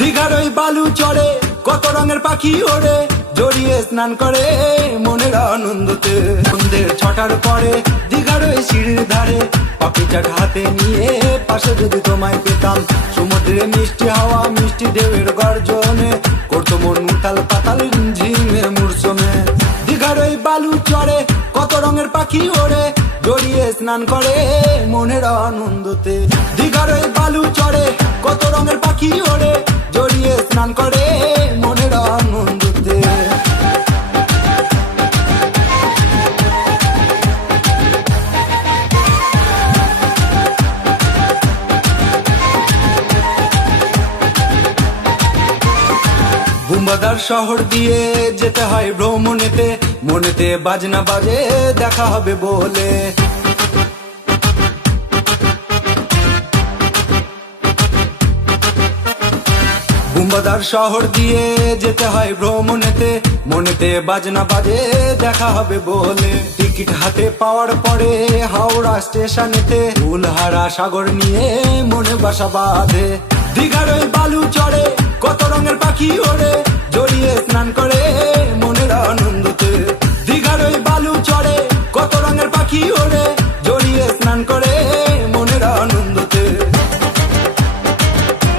দীঘার ওই বালু চড়ে কত রঙের পাখি ওড়ে, জড়িয়ে স্নান করে মনের আনন্দতে। সন্ধ্যের ছটার পরে দীঘার ওই সিঁড়ির ধারে পাপড়ি চাট হাতে নিয়ে পাশে যদি তোমায় পেতাম, সমুদ্রে মিষ্টি হাওয়া মিষ্টি ঢেউয়ের গর্জনে করতো মন উতাল পাতাল ঝিমের মূর্ছনে। দীঘার ওই বালু চড়ে কত রঙের পাখি ওড়ে, জড়িয়ে স্নান করে মনের আনন্দতে। দীঘার ওই বালু চড়ে কত রঙের পাখি ওড়ে, জড়িয়ে স্নান করে মনের আনন্দতে। বুম্বাদার শহর দিয়ে যেতে হয় ভ্রমণেতে, মনেতে বাজনা বাজে দেখা হবে বলে। বুম্বাদার শহর দিয়ে যেতে হয় ভ্রমণেতে, মনেতে বাজনা বাজে দেখা হবে বলে। টিকিট হাতে পাওয়ার পরে হাওড়া স্টেশনেতে ফুলহারা সাগর নিয়ে মনে বাসা বাঁধে। দীঘার ওই বালু চড়ে কত রঙের পাখি ওড়ে, জড়িয়ে স্নান করে মনের আনন্দতে। দীঘার ওই বালু চড়ে কত রঙের পাখি ওড়ে,